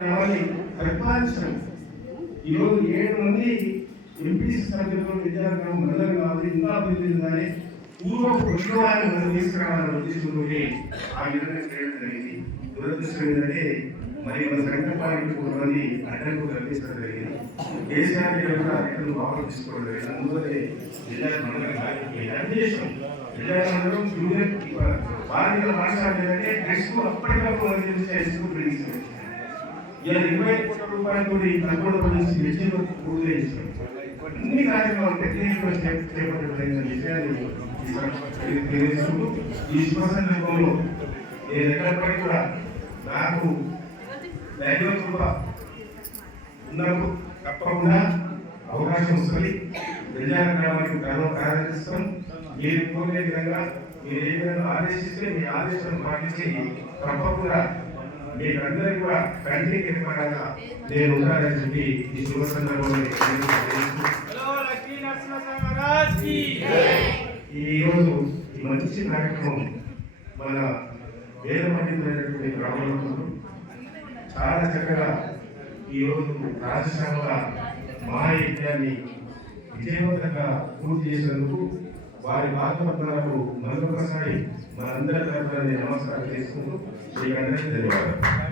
కావాలి. పరిపాలించడం ఈరోజు ఏడు మంది ఎంపీసీ సభ్యులు విద్యార్థులు మొదలు కావాలి. ఇంకా అభివృద్ధి కానీ పూర్వపు ఉద్యోగాన్ని మనం తీసుకురావాలని ఉద్దేశంతో ఆ నిర్ణయం చేయడం జరిగింది. దురదృష్టం ఏంటంటే మరి మన సంకల్పానికి కొంతమంది అడ్డంకు కల్పించడం జరిగింది. కేసీఆర్ గారు కూడా అడ్డంకులు వాపసు తీసుకోవడం జరిగింది. అందువల్లే జిల్లా మండలం అధ్యక్షం జిల్లా మండలం భారతీయ రాష్ట్రాలు ఏంటంటే హై అప్పటికప్పుడు మనం తెలిసే స్కూల్ బిల్డింగ్స్ ఇలా ఇరవై కోట్ల రూపాయలు కూడా ఈ కల్పన నుంచి వెచ్చింగ్ పూర్తి అన్ని కార్యక్రమాలు టెక్నికల్ చేపట్టబడిన విషయాన్ని ఈ తెలియజేస్తూ ఈ శుభ నేను ఎక్కడిపై కూడా నాకు ధైర్యం కూడా ఉన్నప్పుడు తప్పకుండా అవకాశం వస్తుంది. ప్రజా గ్రామానికి గర్వ కార్యదర్శిస్తాం మీరు కోరే విధంగా మీరు ఏ విధంగా ఆదేశిస్తే మీ ఆదేశం పాటించి తప్పకుండా మీకందరికీ కూడా కంటికి ఎక్కడగా నేను ఉంటానని చెప్పి ఈ శుభ సందర్భంలో కి. ఈ రోజు ఈ మంచి కార్యక్రమం మన వేద పండితులైనటువంటి బ్రాహ్మణులు చాలా చక్కగా ఈ రోజు రాజశ్యామల మహాయజ్ఞాన్ని విజయవంతంగా పూర్తి చేసినందుకు వారి భాగవతాలకు మరొకసారి మనందరి తరఫున నమస్కారం చేసుకుంటూ మీకు ధన్యవాదాలు.